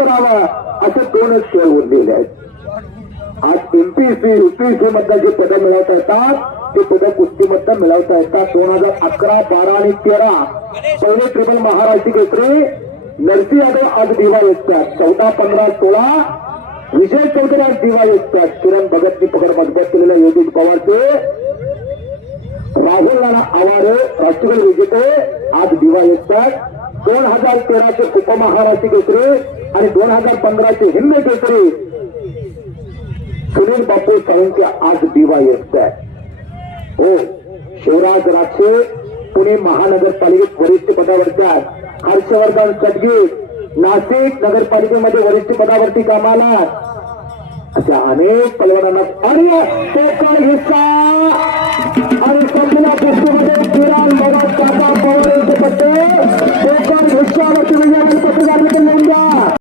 करावा असे दोनच खेळ उरलेले आहेत. आज एमपीसी युपीसी मध्ये जे पदं मिळवता येतात ते पदं कुस्तीमध्ये मिळवता येतात. दोन हजार अकरा बारा आणि तेरा. पहिले ट्रिपल महाराष्ट्र केसरी नरसी यादव आज दिवा येतात. चौदा पंधरा सोळा. विजय चौधरी आज दिवा येतात. किरण भगतनी पकड मजबूत केलेल्या योगेश पवारचे. राहुल नाना आवारे राष्ट्रीय विजेते आज दिवा येतात. दोन हजार तेराचे उपमहाराष्ट्र केसरी आणि दोन हजार पंधराचे हिंद केसरी. सुनील बापू साळुंके आज दिवा आहे हो शिवराज राक्षे पुणे महानगरपालिकेत वरिष्ठ पदावरती आहेत हर्षवर्धन सदगी नाशिक नगरपालिकेमध्ये वरिष्ठ पदावरती कामाला अशा अनेक पलवानांना आणि